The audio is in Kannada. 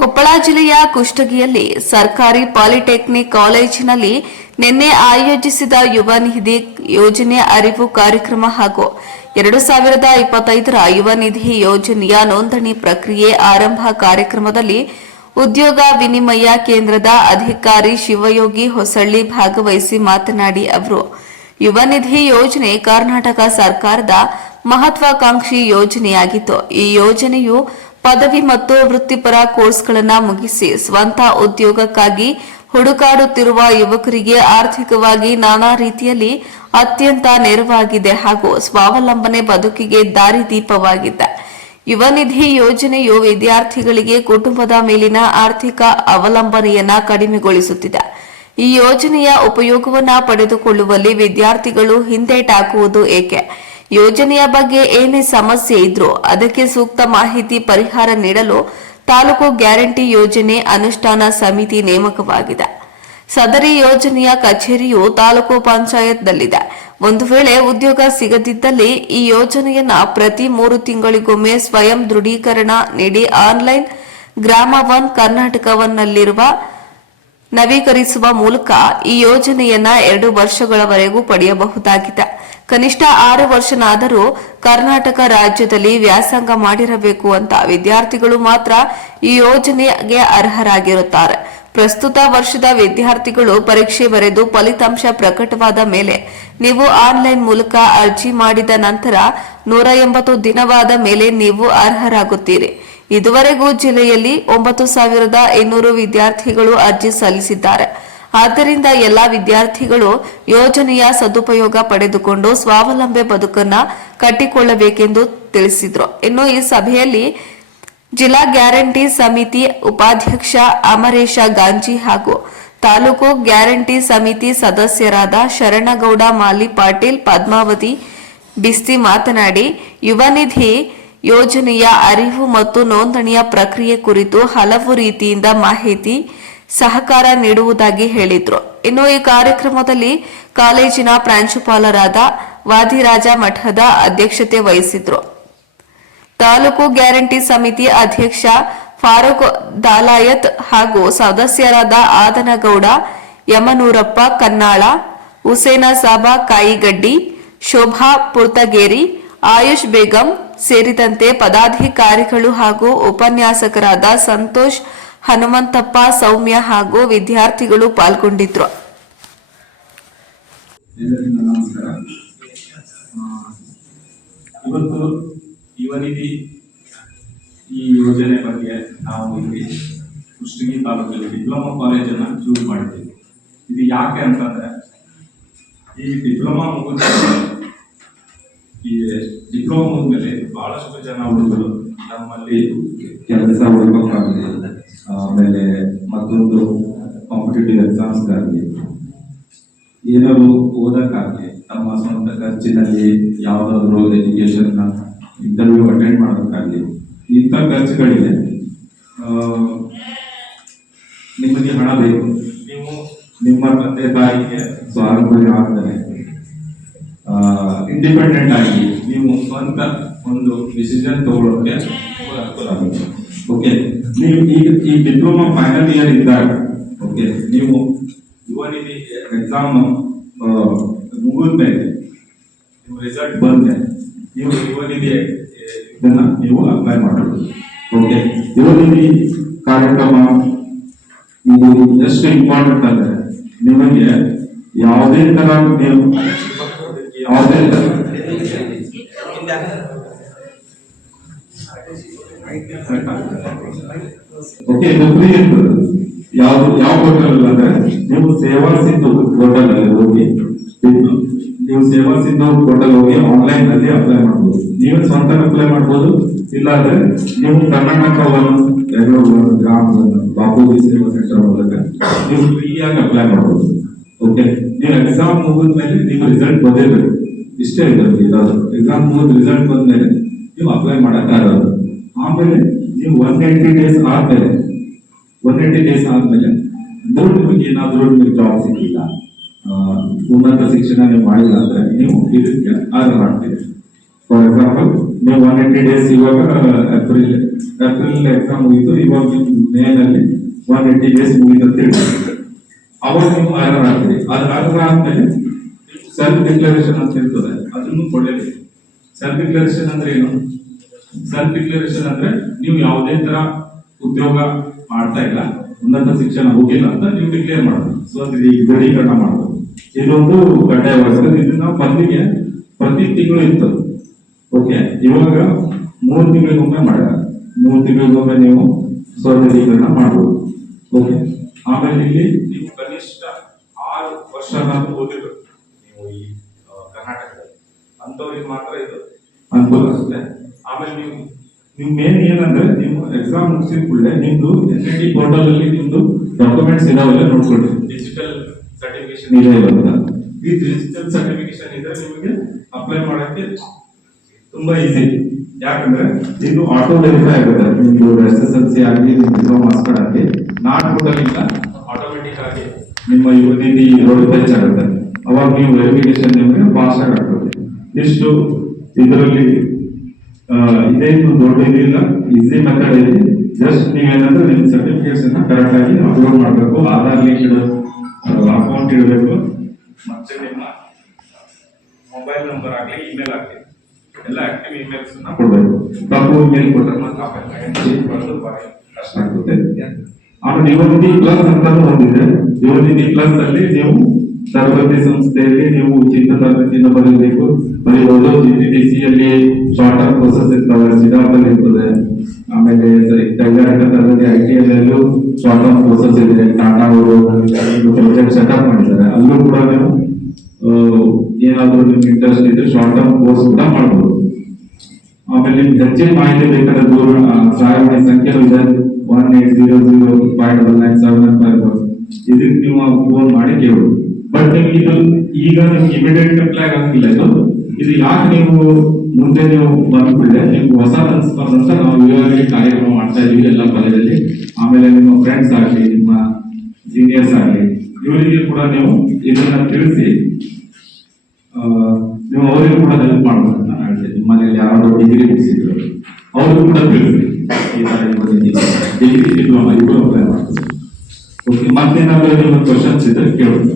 ಕೊಪ್ಪಳ ಜಿಲ್ಲೆಯ ಕುಷ್ಟಗಿಯಲ್ಲಿ ಸರ್ಕಾರಿ ಪಾಲಿಟೆಕ್ನಿಕ್ ಕಾಲೇಜಿನಲ್ಲಿ ನಿನ್ನೆ ಆಯೋಜಿಸಿದ ಯುವ ನಿಧಿ ಯೋಜನೆ ಅರಿವು ಕಾರ್ಯಕ್ರಮ ಹಾಗೂ 2025ರ ಯುವ ನಿಧಿ ಯೋಜನೆಯ ನೋಂದಣಿ ಪ್ರಕ್ರಿಯೆ ಆರಂಭ ಕಾರ್ಯಕ್ರಮದಲ್ಲಿ ಉದ್ಯೋಗ ವಿನಿಮಯ ಕೇಂದ್ರದ ಅಧಿಕಾರಿ ಶಿವಯೋಗಿ ಹೊಸಳ್ಳಿ ಭಾಗವಹಿಸಿ ಮಾತನಾಡಿ ಅವರು ಯುವ ನಿಧಿ ಯೋಜನೆ ಕರ್ನಾಟಕ ಸರ್ಕಾರದ ಮಹತ್ವಾಕಾಂಕ್ಷಿ ಯೋಜನೆಯಾಗಿತ್ತು. ಈ ಯೋಜನೆಯು ಪದವಿ ಮತ್ತು ವೃತ್ತಿಪರ ಕೋರ್ಸ್ಗಳನ್ನು ಮುಗಿಸಿ ಸ್ವಂತ ಉದ್ಯೋಗಕ್ಕಾಗಿ ಹುಡುಕಾಡುತ್ತಿರುವ ಯುವಕರಿಗೆ ಆರ್ಥಿಕವಾಗಿ ನಾನಾ ರೀತಿಯಲ್ಲಿ ಅತ್ಯಂತ ನೆರವಾಗಿದೆ ಹಾಗೂ ಸ್ವಾವಲಂಬನೆ ಬದುಕಿಗೆ ದಾರಿದೀಪವಾಗಿದೆ. ಯುವ ನಿಧಿ ಯೋಜನೆಯು ವಿದ್ಯಾರ್ಥಿಗಳಿಗೆ ಕುಟುಂಬದ ಮೇಲಿನ ಆರ್ಥಿಕ ಅವಲಂಬನೆಯನ್ನ ಕಡಿಮೆಗೊಳಿಸುತ್ತಿದೆ. ಈ ಯೋಜನೆಯ ಉಪಯೋಗವನ್ನು ಪಡೆದುಕೊಳ್ಳುವಲ್ಲಿ ವಿದ್ಯಾರ್ಥಿಗಳು ಹಿಂದೇಟಾಕುವುದು ಏಕೆ? ಯೋಜನೆಯ ಬಗ್ಗೆ ಏನೇ ಸಮಸ್ಯೆ ಇದ್ರೂ ಅದಕ್ಕೆ ಸೂಕ್ತ ಮಾಹಿತಿ ಪರಿಹಾರ ನೀಡಲು ತಾಲೂಕು ಗ್ಯಾರಂಟಿ ಯೋಜನೆ ಅನುಷ್ಠಾನ ಸಮಿತಿ ನೇಮಕವಾಗಿದೆ. ಸದರಿ ಯೋಜನೆಯ ಕಚೇರಿಯು ತಾಲೂಕು ಪಂಚಾಯತ್ನಲ್ಲಿದೆ. ಒಂದು ವೇಳೆ ಉದ್ಯೋಗ ಸಿಗದಿದ್ದಲ್ಲಿ ಈ ಯೋಜನೆಯನ್ನ ಪ್ರತಿ 3 ತಿಂಗಳಿಗೊಮ್ಮೆ ಸ್ವಯಂ ದೃಢೀಕರಣ ನೀಡಿ ಆನ್ಲೈನ್ ಗ್ರಾಮ ಒನ್ ಕರ್ನಾಟಕವನ್ನಲ್ಲಿರುವ ನವೀಕರಿಸುವ ಮೂಲಕ ಈ ಯೋಜನೆಯನ್ನ 2 ವರ್ಷಗಳವರೆಗೂ ಪಡೆಯಬಹುದಾಗಿದೆ. ಕನಿಷ್ಠ 6 ವರ್ಷನಾದರೂ ಕರ್ನಾಟಕ ರಾಜ್ಯದಲ್ಲಿ ವ್ಯಾಸಂಗ ಮಾಡಿರಬೇಕು ಅಂತ ವಿದ್ಯಾರ್ಥಿಗಳು ಮಾತ್ರ ಈ ಯೋಜನೆಗೆ ಅರ್ಹರಾಗಿರುತ್ತಾರೆ. ಪ್ರಸ್ತುತ ವರ್ಷದ ವಿದ್ಯಾರ್ಥಿಗಳು ಪರೀಕ್ಷೆ ಬರೆದು ಫಲಿತಾಂಶ ಪ್ರಕಟವಾದ ಮೇಲೆ ನೀವು ಆನ್ಲೈನ್ ಮೂಲಕ ಅರ್ಜಿ ಮಾಡಿದ ನಂತರ 180 ದಿನವಾದ ಮೇಲೆ ನೀವು ಅರ್ಹರಾಗುತ್ತೀರಿ. ಇದುವರೆಗೂ ಜಿಲ್ಲೆಯಲ್ಲಿ 9,200 ವಿದ್ಯಾರ್ಥಿಗಳು ಅರ್ಜಿ ಸಲ್ಲಿಸಿದ್ದಾರೆ. ಆದ್ದರಿಂದ ಎಲ್ಲಾ ವಿದ್ಯಾರ್ಥಿಗಳು ಯೋಜನೆಯ ಸದುಪಯೋಗ ಪಡೆದುಕೊಂಡು ಸ್ವಾವಲಂಬಿ ಬದುಕನ್ನ ಕಟ್ಟಿಕೊಳ್ಳಬೇಕೆಂದು ತಿಳಿಸಿದರು. ಇನ್ನು ಈ ಸಭೆಯಲ್ಲಿ ಜಿಲ್ಲಾ ಗ್ಯಾರಂಟಿ ಸಮಿತಿ ಉಪಾಧ್ಯಕ್ಷ ಅಮರೇಶ ಗಾಂಜಿ ಹಾಗೂ ತಾಲೂಕು ಗ್ಯಾರಂಟಿ ಸಮಿತಿ ಸದಸ್ಯರಾದ ಶರಣಗೌಡ ಮಾಲಿ ಪಾಟೀಲ್, ಪದ್ಮಾವತಿ ಬಿಸ್ತಿ ಮಾತನಾಡಿ ಯುವ ನಿಧಿ ಯೋಜನೆಯ ಅರಿವು ಮತ್ತು ನೋಂದಣಿಯ ಪ್ರಕ್ರಿಯೆ ಕುರಿತು ಹಲವು ರೀತಿಯಿಂದ ಮಾಹಿತಿ ಸಹಕಾರ ನೀಡುವುದಾಗಿ ಹೇಳಿದ್ರು. ಇನ್ನು ಈ ಕಾರ್ಯಕ್ರಮದಲ್ಲಿ ಕಾಲೇಜಿನ ಪ್ರಾಂಶುಪಾಲರಾದ ವಾದಿರಾಜ ಮಠದ ಅಧ್ಯಕ್ಷತೆ ವಹಿಸಿದ್ರು. ತಾಲೂಕು ಗ್ಯಾರಂಟಿ ಸಮಿತಿ ಅಧ್ಯಕ್ಷ ಫಾರೂಕ್ ದಾಲಾಯತ್ ಹಾಗೂ ಸದಸ್ಯರಾದ ಆದನಗೌಡ, ಯಮನೂರಪ್ಪ ಕನ್ನಾಳ, ಹುಸೇನ ಸಾಬಾ ಕಾಯಿಗಡ್ಡಿ, ಶೋಭಾ ಪುರ್ತಗೇರಿ, ಆಯುಷ್ ಬೇಗಂ ಸೇರಿದಂತೆ ಪದಾಧಿಕಾರಿಗಳು ಹಾಗೂ ಉಪನ್ಯಾಸಕರಾದ ಸಂತೋಷ್, ಹನುಮಂತಪ್ಪ, ಸೌಮ್ಯ ಹಾಗೂ ವಿದ್ಯಾರ್ಥಿಗಳು ಪಾಲ್ಗೊಂಡಿದ್ರು. ನಮಸ್ಕಾರ. ಇವತ್ತು ಯುವ ನಿಧಿ ಈ ಯೋಜನೆ ಬಗ್ಗೆ ನಾವು ಇಲ್ಲಿ ಕುಷ್ಟಗಿ ತಾಲೂಕಲ್ಲಿ ಡಿಪ್ಲೊಮಾ ಕಾಲೇಜನ್ನು ಚೂಸ್ ಮಾಡಿದ್ದೀವಿ. ಇದು ಯಾಕೆ ಅಂತಂದ್ರೆ ಈ ಡಿಪ್ಲೊಮಾ ಮುಗಿದ್ಮೇಲೆ ಬಹಳಷ್ಟು ಜನ ಹುಡುಗರು ನಮ್ಮಲ್ಲಿ ಕೆಲಸ ಹುಡುಕಕ್ಕಾಗಲಿ, ಆಮೇಲೆ ಮತ್ತೊಂದು ಕಾಂಪಿಟೇಟಿವ್ ಎಕ್ಸಾಮ್ಸ್ಗಾಗಲಿ, ಏನಾದ್ರು ಓದಕ್ಕಾಗಲಿ ತಮ್ಮ ಸ್ವಂತ ಖರ್ಚಿನಲ್ಲಿ ಯಾವುದಾದ್ರು ಎಜುಕೇಶನ್ ಇಂಟರ್ವ್ಯೂ ಅಟೆಂಡ್ ಮಾಡೋದಕ್ಕಾಗಲಿ ಇಂಥ ಖರ್ಚುಗಳಿಗೆ ನಿಮಗೆ ಹಣ ಬೇಕು. ನೀವು ನಿಮ್ಮ ತಂದೆ ತಾಯಿಗೆ ಸ್ವಾವಲಂಬನೆ ಆಗ್ತಾರೆ, ಇಂಡಿಪೆಂಡೆಂಟ್ ಆಗಿ ನೀವು ಸ್ವಂತ ಒಂದು ಡಿಸಿಷನ್ ತಗೊಳ್ಳೋಕೆ ಅನುಕೂಲ ಆಗುತ್ತೆ. ಓಕೆ, ನೀವು ಈ ಡಿಪ್ಲೊಮಾ ಫೈನಲ್ ಇಯರ್ ಇದ್ದಾಗ ಓಕೆ ನೀವು ಯುವ ನಿಧಿ ಎಕ್ಸಾಮ್ ಮುಗಿದ್ಮೇಲೆ ನಿಮ್ಮ ರಿಸಲ್ಟ್ ಬಂದ್ರೆ ನೀವು ಯುವ ನಿಧಿ ಇದನ್ನ ನೀವು ಅಪ್ಲೈ ಮಾಡೋದು. ಓಕೆ, ಯುವ ನಿಧಿ ಕಾರ್ಯಕ್ರಮ ಇದು ಎಷ್ಟು ಇಂಪಾರ್ಟೆಂಟ್ ಅಂದ್ರೆ ನಿಮಗೆ ಯಾವುದೇ ತರ ನೀವು ಯಾವುದೇ ಓಕೆ ಫ್ರೀ ಇರ್ತದೆ. ಯಾವ ಪೋರ್ಟಲ್ ಅಂದ್ರೆ ನೀವು ಸೇವಾ ಸಿಂಧು ಪೋರ್ಟಲ್ ಅಲ್ಲಿ ಹೋಗಿ ನೀವು ಸೇವಾ ಸಿಂಧು ಪೋರ್ಟಲ್ ಹೋಗಿ ಆನ್ಲೈನ್ ನಲ್ಲಿ ಅಪ್ಲೈ ಮಾಡಬಹುದು. ನೀವೇ ಸ್ವಂತ ಅಪ್ಲೈ ಮಾಡಬಹುದು, ಇಲ್ಲಾಂದ್ರೆ ನೀವು ಕರ್ನಾಟಕವನ್ನು ಗ್ರಾಮ ಬಾಪೂಜಿ ಸೇವಾ ಸೆಂಟರ್ ಮೂಲಕ ನೀವು ಫ್ರೀಯಾಗಿ ಅಪ್ಲೈ ಮಾಡಬಹುದು. ಓಕೆ, ನೀವು ಎಕ್ಸಾಮ್ ಮುಗಿದ್ಮೇಲೆ ನೀವು ರಿಸಲ್ಟ್ ಬಂದಿರಬೇಕು. ಇಷ್ಟೇ ಇರುತ್ತೆ ಇರೋದು. ಎಕ್ಸಾಮ್ ಮುಗಿದ ರಿಸಲ್ಟ್ ಬಂದ್ಮೇಲೆ ನೀವು ಅಪ್ಲೈ ಮಾಡಕ್ಕಾಗಲ್ಲ. ಆಮೇಲೆ ನೀವು 180 ಡೇಸ್ ಆದ್ಮೇಲೆ ನಿಮಗೆ ಏನಾದರೂ ನಿಮಗೆ ಜಾಬ್ ಸಿಕ್ಕಿಲ್ಲ, ಉನ್ನತ ಶಿಕ್ಷಣ ನೀವು ಮಾಡಿಲ್ಲ ಅಂದ್ರೆ ನೀವು ಇದಕ್ಕೆ ಅರ್ಹ ಮಾಡ್ತೀರಿ. ಫಾರ್ ಎಕ್ಸಾಂಪಲ್ ನೀವು 180 days ಇವಾಗ ಏಪ್ರಿಲ್ ಎಕ್ಸಾಮ್ ಮುಗಿತು, ಇವಾಗ ಮೇ ನಲ್ಲಿ 180 days ಮುಗಿತು ಅಂತ ಹೇಳಿ ಅವಾಗ ನೀವು ಅರ್ಹರ ಆಗ್ತೀರಿ. ಅದು ಅರ್ಹರ ಆದ್ಮೇಲೆ ಸೆಲ್ಫ್ ಡಿಕ್ಲರೇಷನ್ ಅಂತ ಇರ್ತದೆ, ಅದನ್ನು ಕೊಡಲೇಬೇಕು. ಸೆಲ್ಫ್ ಡಿಕ್ಲರೇಷನ್ ಅಂದ್ರೆ ಏನು? ಸೆಲ್ಫ್ ಡಿಕ್ಲರೇಷನ್ ಅಂದ್ರೆ ನೀವು ಯಾವುದೇ ತರ ಉದ್ಯೋಗ ಮಾಡ್ತಾ ಇಲ್ಲ, ಉನ್ನತ ಶಿಕ್ಷಣ ಹೋಗಿಲ್ಲ ಅಂತ ನೀವು ಡಿಕ್ಲೇರ್ ಮಾಡೋದು. ಸೊ ಅಂದ್ರೆ ದೃಢೀಕರಣ ಮಾಡೋದು, ಇದೊಂದು ಕಡ್ಡಾಯವಾಗಿರ್ತದೆ. ಇದು ನಾವು ಮೊದಲಿಗೆ ಪ್ರತಿ ತಿಂಗಳು ಇತ್ತು. ಓಕೆ, ಇವಾಗ 3 ತಿಂಗಳಿಗೊಮ್ಮೆ ಮಾಡ್ಯಾರ. 3 ತಿಂಗಳಿಗೊಮ್ಮೆ ನೀವು ಸ್ವದೃಢೀಕರಣ ಮಾಡಬಹುದು. ಓಕೆ, ಆಮೇಲೆ ಇಲ್ಲಿ ನೀವು ಕನಿಷ್ಠ 6 ವರ್ಷ ಓದಿರ್ಬೇಕು ನೀವು ಈ ಕರ್ನಾಟಕದಲ್ಲಿ, ಅಂತವ್ರಿಗೆ ಮಾತ್ರ ಇದು ಅನುಕೂಲ ಆಗುತ್ತೆ. ಆಮೇಲೆ ನೀವು ಮೇನ್ ಏನಂದ್ರೆ ನೀವು ಎಕ್ಸಾಮ್ ಮುಗಿಸಿದ ಕೂಡಲೇ ನಿಮ್ದು NIT ಪೋರ್ಟಲ್ ಅಲ್ಲಿ ನಿಮ್ದು ಡಾಕ್ಯುಮೆಂಟ್ಸ್ ಇದಾವೆಲ್ಲ ನೋಡ್ಕೊಳ್ಳಿ. ಡಿಜಿಟಲ್ ಸರ್ಟಿಫಿಕೇಶನ್ ಇದೆ ಇಲ್ಲ, ಈ ಡಿಜಿಟಲ್ ಸರ್ಟಿಫಿಕೇಶನ್ ಇದ್ರೆ ನಿಮಗೆ ಅಪ್ಲೈ ಮಾಡಕ್ಕೆ ತುಂಬಾ ಈಸಿ. ಯಾಕಂದ್ರೆ ಇದು ಆಟೋ ವೆರಿಫೈ ಆಗುತ್ತೆ. ನಿಮ್ದು SSLC ಆಗಲಿ ಡಿಪ್ಲೊಮಾ ಮಾಸ್ಟರ್ ಆಗಲಿ ನಾಟ್ ಪೋರ್ಟಲ್ ಇಂದ ಆಟೋಮೆಟಿಕ್ ಆಗಿ ನಿಮ್ಮ ಯುವನಿಧಿ ಫೆಚ್ ಆಗುತ್ತೆ. ಅವಾಗ ನೀವು ವೆರಿಫಿಕೇಶನ್ ನಿಮಗೆ ಫಾಸ್ಟ್ ಆಗಿ ಆಗ್ತದೆ. ಇಷ್ಟು ಇದರಲ್ಲಿ ಇದೇನು ದೊಡ್ಡ ಇದಿಲ್ಲ, ಈಸಿ ಮೆಥಡ್ ಇದೆ. ಜಸ್ಟ್ ನೀವೇನಂದ್ರೆ ನಿಮ್ಮ ಸರ್ಟಿಫಿಕೇಟ್ಸ್ ಕರೆಕ್ಟ್ ಆಗಿ ಅಪ್ಲೋಡ್ ಮಾಡಬೇಕು. ಆಧಾರ್ ಲಿಂಕ್ ಅಕೌಂಟ್ ಇಡಬೇಕು, ಮತ್ತೆ ನಿಮ್ಮ ಮೊಬೈಲ್ ನಂಬರ್ ಆಗಲಿ ಇಮೇಲ್ ಆಗಲಿ ಎಲ್ಲ ಆಕ್ಟಿವ್ ಇಮೇಲ್ಸ್ ಕೊಡಬೇಕು. ತಪ್ಪು ಇಮೇಲ್ ಕೊಟ್ಟರೆ ಮತ್ತೆ ಕಷ್ಟ ಆಗುತ್ತೆ. ಆಮೇಲೆ ಯುವನಿಧಿ ಪ್ಲಸ್ ಅಂತ ಒಂದಿದೆ. ಯುವನಿಧಿ ಪ್ಲಸ್ ಅಲ್ಲಿ ನೀವು ತರಬೇತಿ ಸಂಸ್ಥೆಯಲ್ಲಿ ನೀವು ಉಚಿತ ತರಬೇತಿಯನ್ನು ಬರೀಬೇಕು. ಬರೀಬಹುದು. GTTC ಅಲ್ಲಿ ಶಾರ್ಟ್ ಟರ್ಮ್ ಪ್ರೋಸೆಸ್ ಇರ್ತವೆ, ಸಿಡಾಪಲ್ಲಿ ಇರ್ತದೆ. ಆಮೇಲೆ ಕೈಗಾರಿಕಾ ತರಬೇತಿ ITL ಶಾರ್ಟ್ ಟರ್ಮ್ ಪ್ರೋಸೆಸ್ ಇದೆ. ಟಾಟಾ ಅವರು ಪ್ರಾಜೆಕ್ಟ್ ಸೆಟಪ್ ಮಾಡಿದ್ದಾರೆ, ಅಲ್ಲೂ ಕೂಡ ನೀವು ಏನಾದರೂ ನಿಮ್ಗೆ ಇಂಟ್ರೆಸ್ಟ್ ಇದ್ರೆ ಶಾರ್ಟ್ ಟರ್ಮ್ ಕೋರ್ಸ್ ಕೂಡ ಮಾಡಬಹುದು. ಆಮೇಲೆ ನಿಮ್ಗೆ ಹೆಚ್ಚಿನ ಮಾಹಿತಿ ಬೇಕಾದ್ರೆ ದೂರ ಸಹಾಯವಾಣಿ ಸಂಖ್ಯೆ ಇದೆ 1800599751. ಇದಕ್ಕೆ ನೀವು ಫೋನ್ ಮಾಡಿ ಕೇಳಬಹುದು. ಬಟ್ ನಿಮ್ಗೆ ಇದು ಈಗ ನಿಮ್ಗೆ ಇಮಿಡಿಯೇಟ್ ಅಪ್ಲೈ ಆಗಂಗಿಲ್ಲ. ಇದು ಯಾಕೆ ನೀವು ಮುಂದೆ ನೀವು ಬಂದ್ಬಿಟ್ಟೆ ನಿಮ್ಗೆ ಹೊಸ ಅನ್ಸ್ಕೊಂಡ್ ಅಂತ ನಾವು ಈಗಾಗಲೇ ಕಾರ್ಯಕ್ರಮ ಮಾಡ್ತಾ ಇದೀವಿ ಎಲ್ಲ ಕಾಲೇಜಲ್ಲಿ. ಆಮೇಲೆ ನಿಮ್ಮ ಫ್ರೆಂಡ್ಸ್ ಆಗಲಿ, ನಿಮ್ಮ ಸೀನಿಯರ್ಸ್ ಆಗಲಿ, ಇವರಿಗೆ ಕೂಡ ನೀವು ಇದನ್ನ ತಿಳಿಸಿ ನೀವು ಅವರಿಗೂ ಕೂಡ ಹೆಲ್ಪ್ ಮಾಡ್ಬೇಕು ಅಂತ ನಾನು ಹೇಳ್ತೀನಿ. ನಿಮ್ಮ ಮನೇಲಿ ಯಾರಾದ್ರೂ ಡಿಗ್ರಿ ಮುಗಿಸಿದ್ರು ಅವ್ರಿಗೂ ಕೂಡ ತಿಳಿಸಿ ಈ ತರ ಡಿಗ್ರಿ ಡಿಪ್ಲೊಮಾ ಇಬ್ಬರು ಅಪ್ಲೈ ಮಾಡ್ತಾರೆ. ಓಕೆ, ಮತ್ತೇನಾದ್ರೂ ನಿಮ್ಮ ಕ್ವಶನ್ಸ್ ಇದ್ರೆ ಕೇಳೋದು.